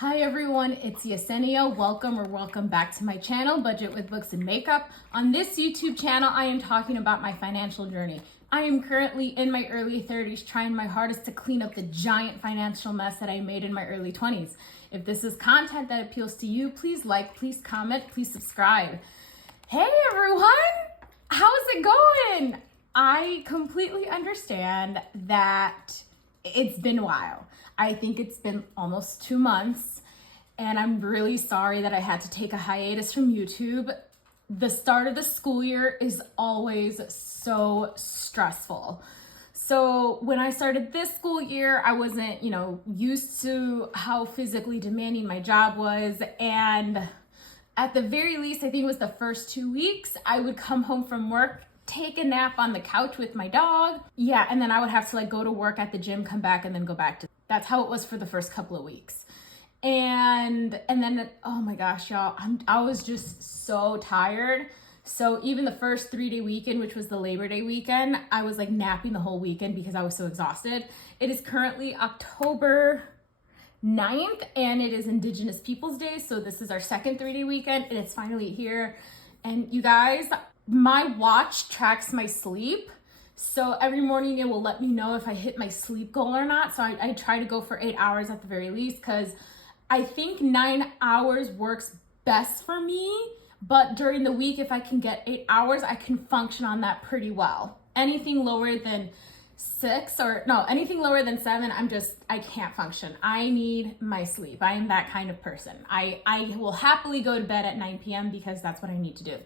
Hi everyone, it's Yesenia. Welcome back to my channel, Budget with Books and Makeup. On this YouTube channel, I am talking about my financial journey. I am currently in my early 30s trying my hardest to clean up the giant financial mess that I made in my early 20s. If this is content that appeals to you, please like, please comment, please subscribe. Hey everyone, how's it going? I completely understand that it's been a while. I think it's been almost 2 months, and I'm really sorry that I had to take a hiatus from YouTube. The start of the school year is always so stressful. So when I started this school year, I wasn't, used to how physically demanding my job was. And at the very least, I think it was the first 2 weeks, I would come home from work, take a nap on the couch with my dog. Yeah, and then I would have to go to work at the gym, come back, and then go back to. That's how it was for the first couple of weeks. And then, oh my gosh, y'all, I was just so tired. So even the first 3-day weekend, which was the Labor Day weekend, I was napping the whole weekend because I was so exhausted. It is currently October 9th and it is Indigenous Peoples Day. So this is our second 3-day weekend and it's finally here. And you guys, my watch tracks my sleep. So every morning it will let me know if I hit my sleep goal or not. So I try to go for 8 hours at the very least because I think 9 hours works best for me. But during the week, if I can get 8 hours, I can function on that pretty well. Anything lower than 7, I can't function. I need my sleep. I am that kind of person. I will happily go to bed at 9 p.m. because that's what I need to do.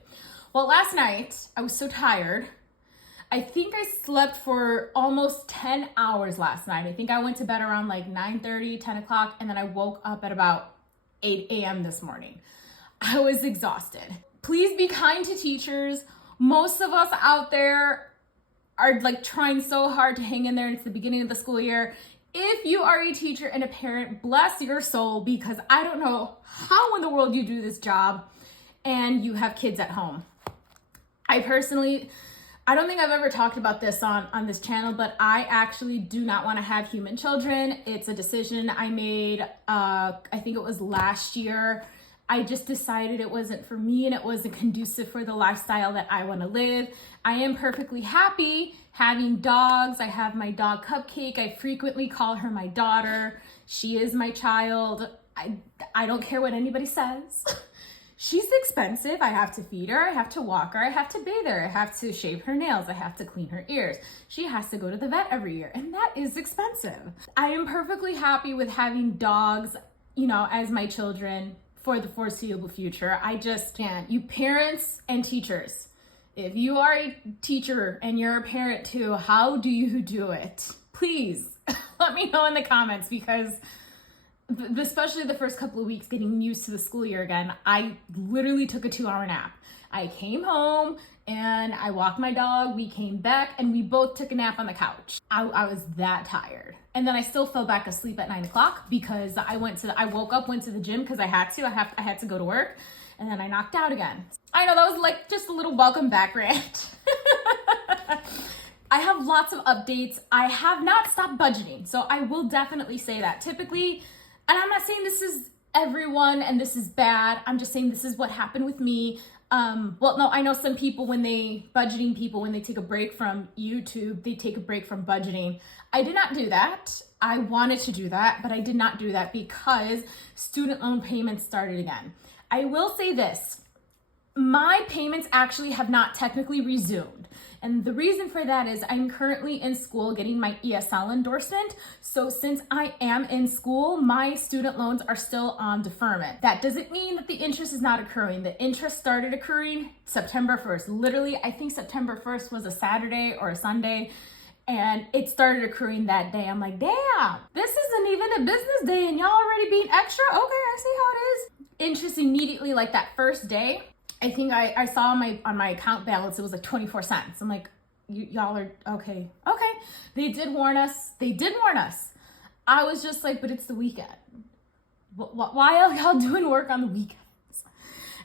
Well, last night I was so tired. I think I slept for almost 10 hours last night. I think I went to bed around 9:30, 10 o'clock, and then I woke up at about 8 a.m. this morning. I was exhausted. Please be kind to teachers. Most of us out there are trying so hard to hang in there, and it's the beginning of the school year. If you are a teacher and a parent, bless your soul, because I don't know how in the world you do this job and you have kids at home. I don't think I've ever talked about this on this channel, but I actually do not want to have human children. It's a decision I made, I think it was last year. I just decided it wasn't for me and it wasn't conducive for the lifestyle that I want to live. I am perfectly happy having dogs. I have my dog Cupcake. I frequently call her my daughter. She is my child. I don't care what anybody says. She's expensive. I have to feed her. I have to walk her. I have to bathe her. I have to shave her nails. I have to clean her ears. She has to go to the vet every year, and that is expensive. I am perfectly happy with having dogs, as my children for the foreseeable future. I just can't. You parents and teachers, if you are a teacher and you're a parent too, how do you do it? Please let me know in the comments, because especially the first couple of weeks getting used to the school year again, I literally took a 2-hour nap. I came home and I walked my dog, we came back and we both took a nap on the couch. I was that tired. And then I still fell back asleep at 9 o'clock because I woke up, went to the gym because I had to go to work, and then I knocked out again. I know that was just a little welcome back rant. I have lots of updates. I have not stopped budgeting. So I will definitely say that. Typically, and I'm not saying this is everyone and this is bad. I'm just saying this is what happened with me. I know some people, when they take a break from YouTube, they take a break from budgeting. I did not do that. I wanted to do that, but I did not do that because student loan payments started again. I will say this. My payments actually have not technically resumed. And the reason for that is I'm currently in school getting my ESL endorsement. So since I am in school, my student loans are still on deferment. That doesn't mean that the interest is not occurring. The interest started occurring September 1st. Literally, I think September 1st was a Saturday or a Sunday, and it started accruing that day. I'm like, damn, this isn't even a business day and y'all already being extra? Okay, I see how it is. Interest immediately, that first day, I think I saw on my account balance, it was 24 cents. I'm like, y'all are okay. They did warn us. I was just but it's the weekend. Why are y'all doing work on the weekends?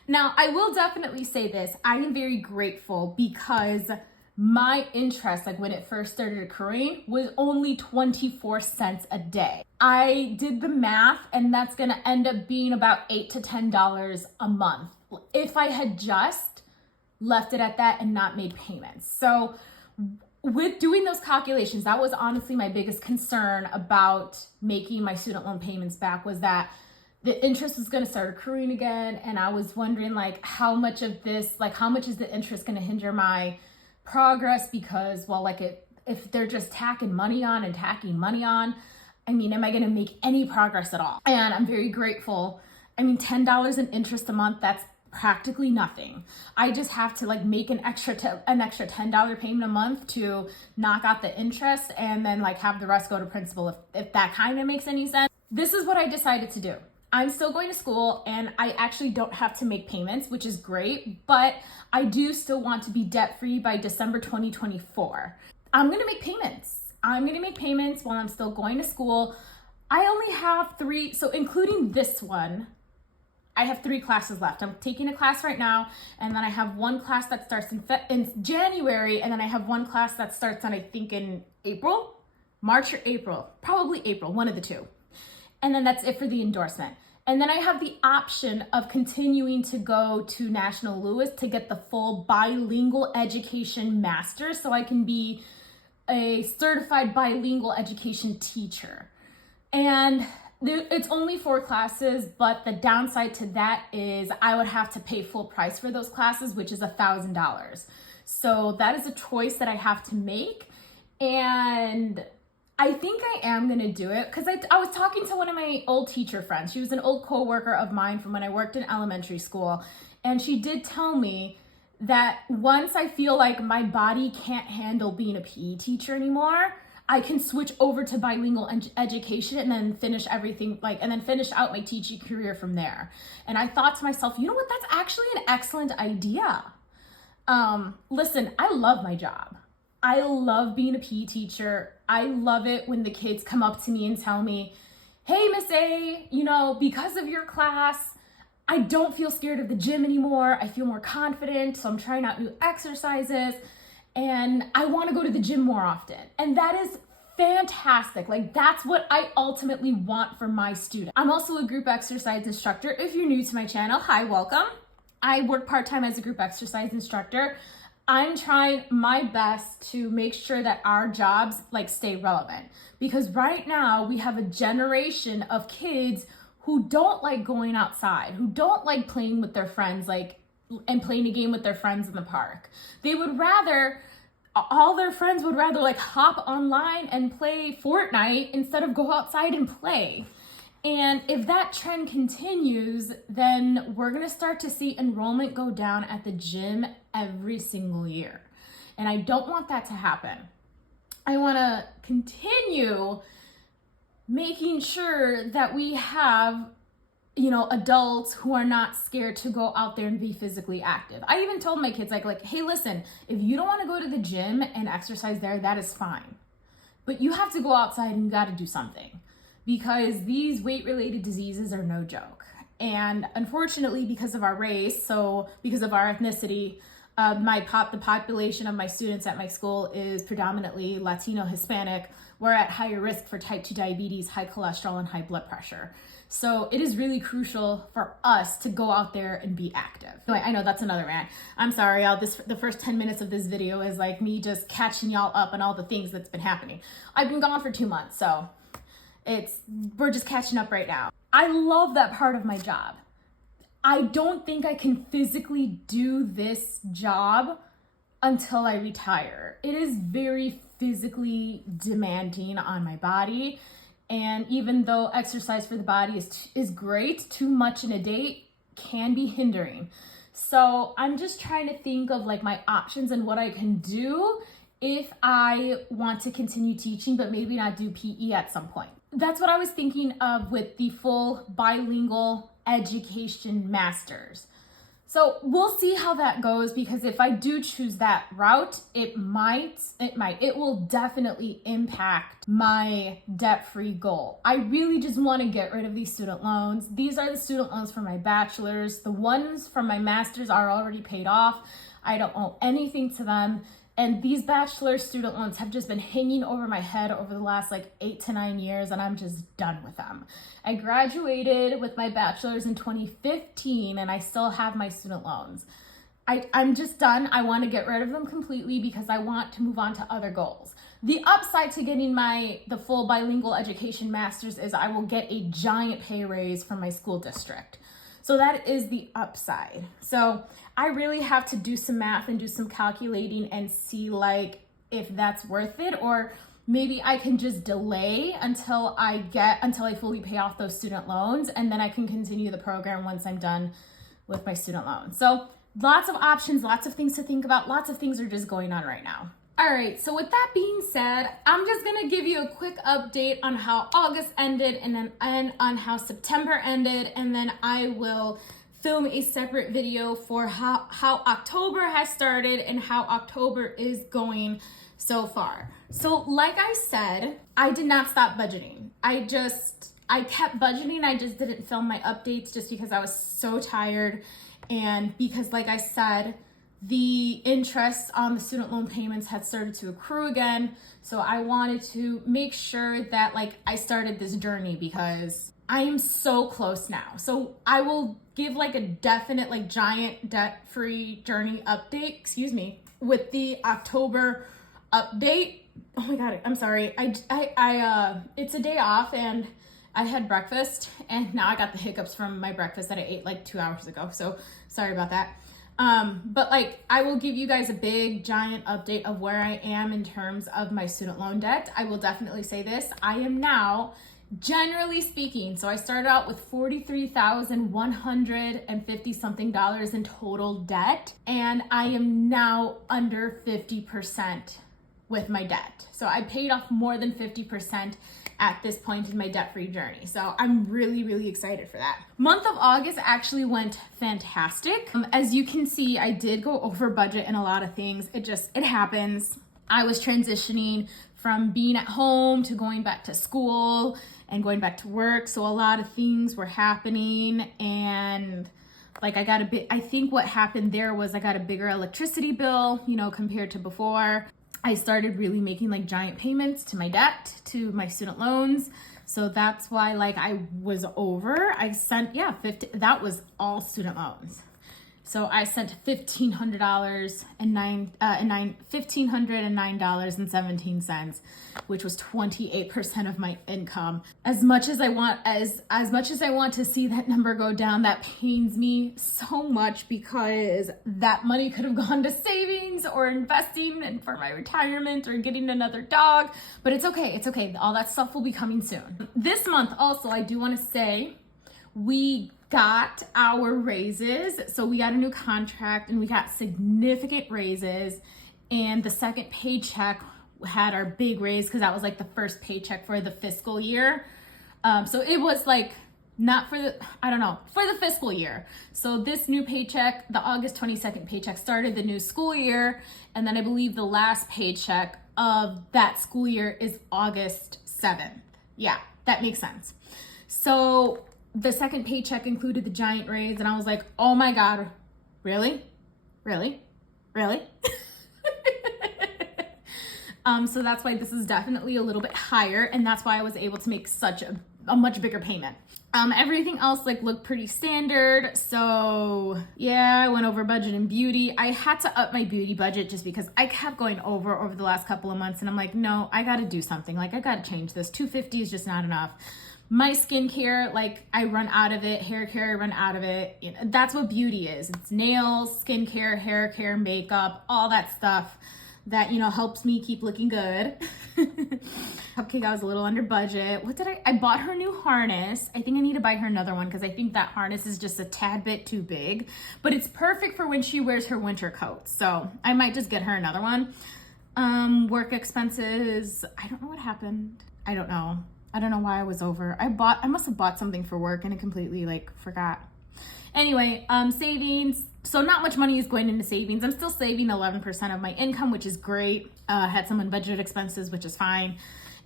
Now, I will definitely say this. I am very grateful because my interest, like when it first started accruing, was only 24 cents a day. I did the math, and that's gonna end up being about $8 to $10 a month if I had just left it at that and not made payments. So with doing those calculations, that was honestly my biggest concern about making my student loan payments back, was that the interest was going to start accruing again. And I was wondering, like, how much of this, like, how much is the interest going to hinder my progress? Because, well, like, if they're just tacking money on, I mean, am I going to make any progress at all? And I'm very grateful. I mean, $10 in interest a month, that's practically nothing. I just have to like make an extra $10 payment a month to knock out the interest, and then like have the rest go to principal, if that kind of makes any sense. This is what I decided to do. I'm still going to school, and I actually don't have to make payments, which is great, but I do still want to be debt-free by December 2024. I'm going to make payments while I'm still going to school. I only have 3, so including this one, I have 3 classes left. I'm taking a class right now, and then I have one class that starts in January, and then I have one class that starts on, I think, in March or April, probably April, one of the two. And then that's it for the endorsement. And then I have the option of continuing to go to National Louis to get the full bilingual education master, so I can be a certified bilingual education teacher. And it's only 4 classes, but the downside to that is I would have to pay full price for those classes, which is $1,000. So that is a choice that I have to make. And I think I am going to do it because I was talking to one of my old teacher friends. She was an old coworker of mine from when I worked in elementary school. And she did tell me that once I feel like my body can't handle being a PE teacher anymore, I can switch over to bilingual education and then finish out my teaching career from there. And I thought to myself, you know what, that's actually an excellent idea. Listen, I love my job. I love being a PE teacher. I love it when the kids come up to me and tell me, hey, Miss A, because of your class, I don't feel scared of the gym anymore. I feel more confident, so I'm trying out new exercises. And I want to go to the gym more often. And that is fantastic. Like, that's what I ultimately want for my students. I'm also a group exercise instructor. If you're new to my channel, hi, welcome. I work part-time as a group exercise instructor. I'm trying my best to make sure that our jobs stay relevant, because right now we have a generation of kids who don't like going outside, who don't like playing with their friends, and playing a game with their friends in the park. All their friends would rather hop online and play Fortnite instead of go outside and play. And if that trend continues, then we're gonna start to see enrollment go down at the gym every single year. And I don't want that to happen. I wanna continue making sure that we have adults who are not scared to go out there and be physically active. I even told my kids, hey, listen, if you don't want to go to the gym and exercise there, that is fine. But you have to go outside and you got to do something, because these weight-related diseases are no joke. And unfortunately, because of our race, so because of our ethnicity, the population of my students at my school is predominantly Latino, Hispanic. We're at higher risk for type 2 diabetes, high cholesterol, and high blood pressure. So it is really crucial for us to go out there and be active. Anyway, I know that's another rant. I'm sorry, y'all. The first 10 minutes of this video is me just catching y'all up on all the things that's been happening. I've been gone for 2 months, so we're just catching up right now. I love that part of my job. I don't think I can physically do this job until I retire. It is very physically demanding on my body. And even though exercise for the body is great, too much in a day can be hindering. So I'm just trying to think of my options and what I can do if I want to continue teaching, but maybe not do PE at some point. That's what I was thinking of with the full bilingual education masters. So we'll see how that goes, because if I do choose that route, it will definitely impact my debt-free goal. I really just want to get rid of these student loans. These are the student loans for my bachelor's. The ones from my master's are already paid off. I don't owe anything to them. And these bachelor student loans have just been hanging over my head over the last like 8 to 9 years, and I'm just done with them. I graduated with my bachelor's in 2015, and I still have my student loans. I'm just done. I want to get rid of them completely because I want to move on to other goals. The upside to getting the full bilingual education master's is I will get a giant pay raise from my school district. So that is the upside. So I really have to do some math and do some calculating and see like if that's worth it, or maybe I can just delay until I fully pay off those student loans, and then I can continue the program once I'm done with my student loans. So lots of options, lots of things to think about, lots of things are just going on right now. All right, so with that being said, I'm just gonna give you a quick update on how August ended and on how September ended, and then I will film a separate video for how October has started and how October is going so far. So like I said, I did not stop budgeting. I kept budgeting, I just didn't film my updates just because I was so tired, and because like I said, the interest on the student loan payments had started to accrue again. So I wanted to make sure that like I started this journey because I am so close now. So I will give like a definite like giant debt-free journey update, with the October update. Oh my God, I'm sorry. It's a day off and I had breakfast and now I got the hiccups from my breakfast that I ate like 2 hours ago. So sorry about that. But like, I will give you guys a big giant update of where I am in terms of my student loan debt. I will definitely say this. I am now, generally speaking, so I started out with $43,150 something in total debt, and I am now under 50% with my debt. So I paid off more than 50% at this point in my debt-free journey. So I'm really, really excited for that. Month of August actually went fantastic. As you can see, I did go over budget in a lot of things. It happens. I was transitioning from being at home to going back to school and going back to work. So a lot of things were happening, and like I think what happened there was I got a bigger electricity bill, compared to before. I started really making like giant payments to my debt, to my student loans. So that's why like I was over. I sent, that was all student loans. So I sent $1,509.17, which was 28% of my income. As much as I want to see that number go down, that pains me so much because that money could have gone to savings or investing and for my retirement or getting another dog. But it's okay. It's okay. All that stuff will be coming soon. This month also, I do want to say, we got our raises. So we got a new contract and we got significant raises, and the second paycheck had our big raise because that was like the first paycheck for the fiscal year. So it was like not for the fiscal year. So this new paycheck, the August 22nd paycheck, started the new school year, and then I believe the last paycheck of that school year is August 7th. Yeah, that makes sense. So the second paycheck included the giant raise, and I was like, oh my God, really? So that's why this is definitely a little bit higher, and that's why I was able to make such a much bigger payment. Everything else like looked pretty standard. So yeah, I went over budget in beauty. I had to up my beauty budget just because I kept going over the last couple of months, and I'm like, no, I got to do something. Like I got to change this. $250 is just not enough. My skincare, like I run out of it. Hair care, I run out of it. That's what beauty is. It's nails, skincare, hair care, makeup, all that stuff that, helps me keep looking good. Cupcake, I was a little under budget. I bought her a new harness. I think I need to buy her another one because I think that harness is just a tad bit too big, but it's perfect for when she wears her winter coats. So I might just get her another one. Work expenses, I don't know what happened. I don't know why I was over. I must have bought something for work and I completely forgot. Anyway, savings. So not much money is going into savings. I'm still saving 11% of my income, which is great. Had some unbudgeted expenses, which is fine.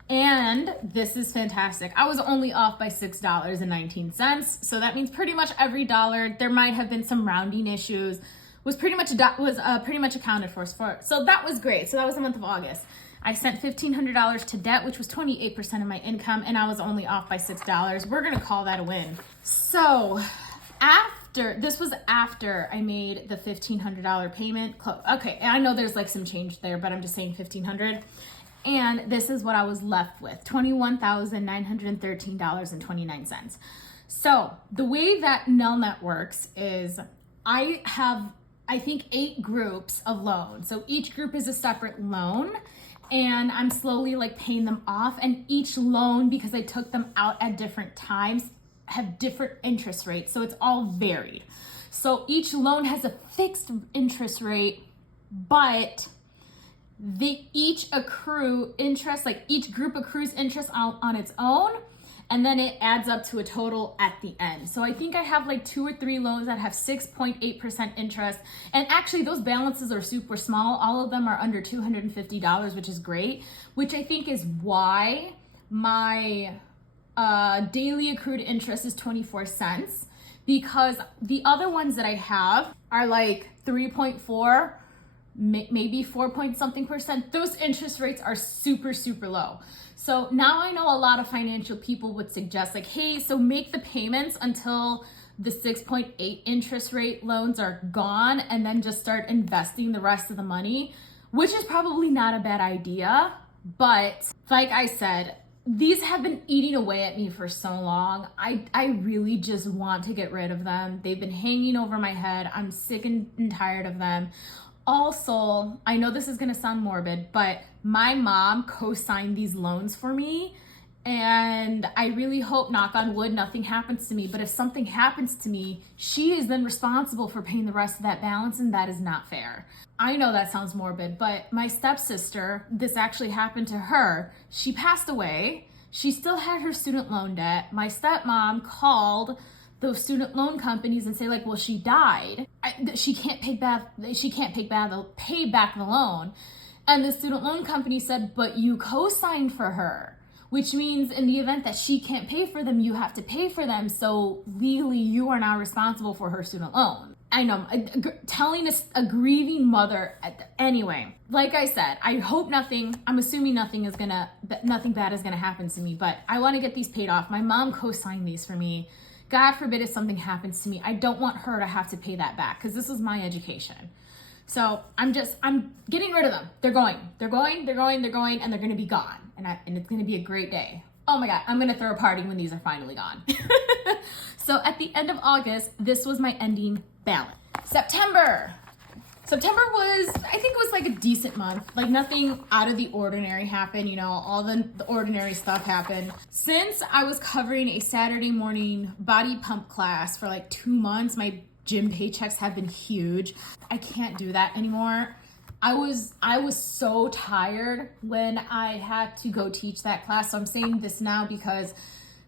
And this is fantastic. I was only off by $6.19. So that means pretty much every dollar. There might have been some rounding issues was pretty much accounted for. So that was great. So that was the month of August. I sent $1,500 to debt, which was 28% of my income, and I was only off by $6. We're gonna call that a win. So this was after I made the $1,500 payment. Okay, I know there's like some change there, but I'm just saying $1,500. And this is what I was left with, $21,913.29. So the way that Nelnet works is I have, I think, 8 groups of loans. So each group is a separate loan, and I'm slowly like paying them off. And each loan, because I took them out at different times, have different interest rates. So it's all varied. So each loan has a fixed interest rate, but they each accrue interest, like each group accrues interest on its own, and then it adds up to a total at the end. So I think I have like 2 or 3 loans that have 6.8% interest. And actually those balances are super small. All of them are under $250, which is great, which I think is why my daily accrued interest is 24 cents, because the other ones that I have are like 3.4, maybe 4 point something percent. Those interest rates are super, super low. So now I know a lot of financial people would suggest like, hey, so make the payments until the 6.8 interest rate loans are gone and then just start investing the rest of the money, which is probably not a bad idea. But like I said, these have been eating away at me for so long. I really just want to get rid of them. They've been hanging over my head. I'm sick and tired of them. Also, I know this is going to sound morbid, but my mom co-signed these loans for me, and I really hope, knock on wood, nothing happens to me. But if something happens to me, she is then responsible for paying the rest of that balance, and that is not fair. I know that sounds morbid, but my stepsister, this actually happened to her. She passed away. She still had her student loan debt. My stepmom called those student loan companies and say like, well, she died. She can't pay back the loan. And the student loan company said, but you co-signed for her, which means in the event that she can't pay for them, you have to pay for them. So legally, you are now responsible for her student loan. I know, telling a grieving mother. Anyway, like I said, I hope I'm assuming nothing bad is gonna happen to me, but I wanna get these paid off. My mom co-signed these for me. God forbid if something happens to me, I don't want her to have to pay that back, because this was my education. So I'm getting rid of them. They're going, and they're gonna be gone. And it's gonna be a great day. Oh my God, I'm gonna throw a party when these are finally gone. So at the end of August, this was my ending balance. September was, I think it was like a decent month. Like nothing out of the ordinary happened, you know, all the ordinary stuff happened. Since I was covering a Saturday morning body pump class for like 2 months, my gym paychecks have been huge. I can't do that anymore. I was so tired when I had to go teach that class. So I'm saying this now because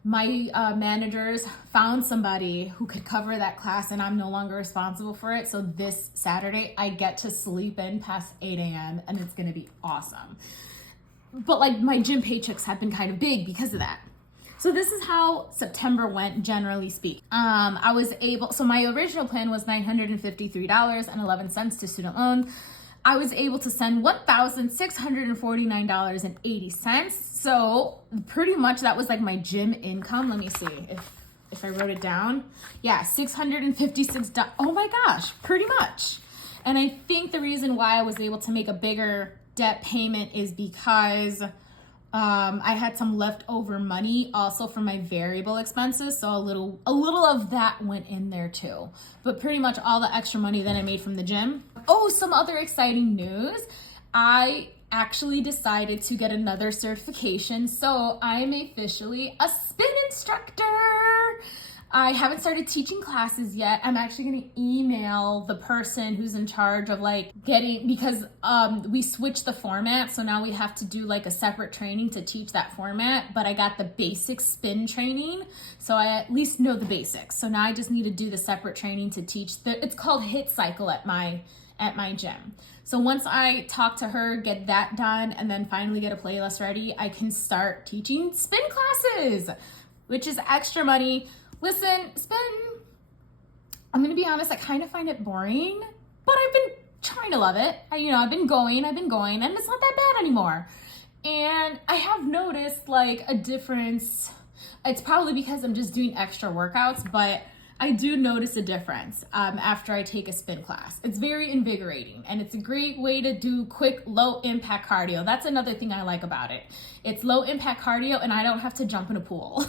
my managers found somebody who could cover that class, and I'm no longer responsible for it. So this Saturday, I get to sleep in past 8 a.m. and it's gonna be awesome. But like my gym paychecks have been kind of big because of that. So this is how September went, generally speaking. So my original plan was $953.11 to student loan. I was able to send $1,649.80. So pretty much that was like my gym income. Let me see if I wrote it down. Yeah, $656. Oh my gosh, pretty much. And I think the reason why I was able to make a bigger debt payment is because I had some leftover money also from my variable expenses. So a little of that went in there too. But pretty much all the extra money that I made from the gym. Oh, some other exciting news. I actually decided to get another certification. So I'm officially a spin instructor. I haven't started teaching classes yet. I'm actually going to email the person who's in charge of because we switched the format. So now we have to do like a separate training to teach that format, but I got the basic spin training. So I at least know the basics. So now I just need to do the separate training to teach it's called Hit Cycle at my gym. So once I talk to her, get that done, and then finally get a playlist ready, I can start teaching spin classes, which is extra money. Listen, spin, I'm gonna be honest, I kind of find it boring. but I've been trying to love it. I've been going, and it's not that bad anymore. And I have noticed like a difference. It's probably because I'm just doing extra workouts, but I do notice a difference after I take a spin class. It's very invigorating, and it's a great way to do quick, low impact cardio. That's another thing I like about it. It's low impact cardio, and I don't have to jump in a pool.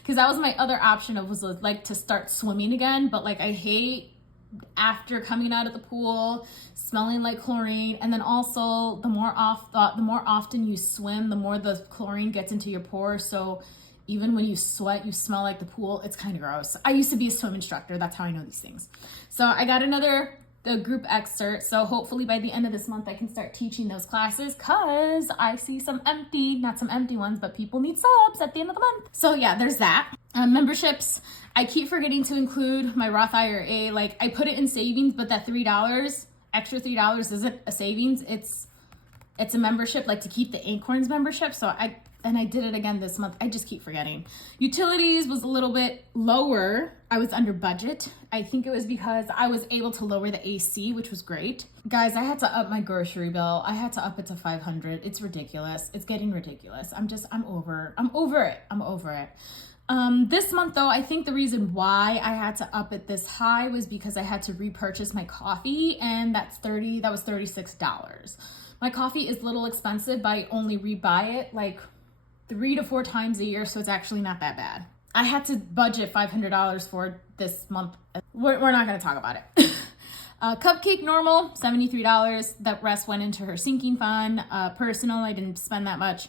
Because that was my other option. It was like to start swimming again, but like I hate after coming out of the pool smelling like chlorine. And then also the more often you swim, the more the chlorine gets into your pores. So even when you sweat, you smell like the pool. It's kind of gross. I used to be a swim instructor. That's how I know these things. So I got the group excerpt. So hopefully by the end of this month, I can start teaching those classes, because I see not some empty ones, but people need subs at the end of the month. So yeah, there's that. Memberships. I keep forgetting to include my Roth IRA. Like, I put it in savings, but that extra $3 isn't a savings. It's a membership, like to keep the Acorns membership. So I did it again this month. I just keep forgetting. Utilities was a little bit lower. I was under budget. I think it was because I was able to lower the AC, which was great. Guys, I had to up my grocery bill. I had to up it to $500. It's ridiculous. It's getting ridiculous. I'm over it. This month though, I think the reason why I had to up it this high was because I had to repurchase my coffee, and that was $36. My coffee is a little expensive, but I only rebuy it like 3 to 4 times a year, so it's actually not that bad. I had to budget $500 for this month. We're not going to talk about it. Cupcake normal, $73. That rest went into her sinking fund. Personal, I didn't spend that much.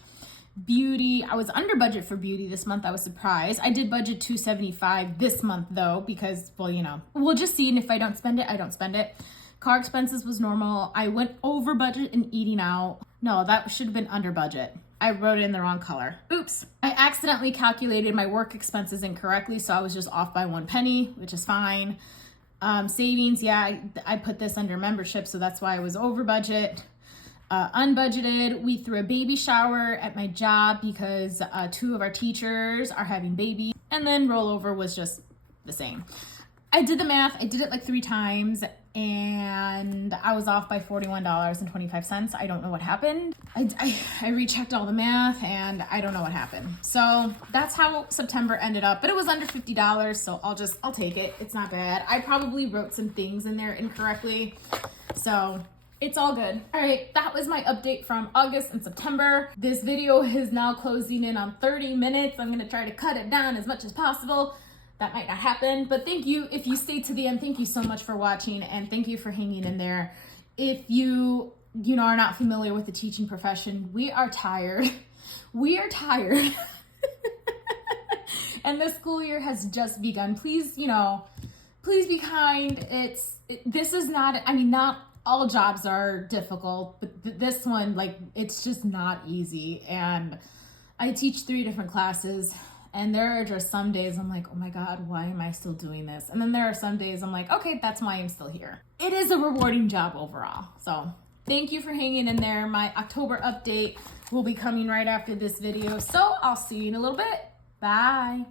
Beauty, I was under budget for beauty this month. I was surprised. I did budget $275 this month though, because, well, we'll just see. And if I don't spend it, I don't spend it. Car expenses was normal. I went over budget in eating out. No, that should have been under budget. I wrote it in the wrong color. Oops. I accidentally calculated my work expenses incorrectly, so I was just off by 1 penny, which is fine. Savings, yeah, I put this under membership, so that's why I was over budget. Unbudgeted, we threw a baby shower at my job because 2 of our teachers are having babies, and then rollover was just the same. I did the math. I did it like 3 times, and I was off by $41.25. I don't know what happened. I rechecked all the math, and I don't know what happened. So that's how September ended up, but it was under $50, so I'll take it. It's not bad. I probably wrote some things in there incorrectly, so it's all good. All right, that was my update from August and September. This video is now closing in on 30 minutes. I'm gonna try to cut it down as much as possible. That might not happen, but thank you. If you stayed to the end, thank you so much for watching, and thank you for hanging in there. If you are not familiar with the teaching profession, we are tired. We are tired. And the school year has just begun. Please, please be kind. This is not, not all jobs are difficult, but this one, it's just not easy. And I teach 3 different classes, and there are just some days I'm like, oh my God, why am I still doing this? And then there are some days I'm like, okay, that's why I'm still here. It is a rewarding job overall. So thank you for hanging in there. My October update will be coming right after this video. So I'll see you in a little bit. Bye.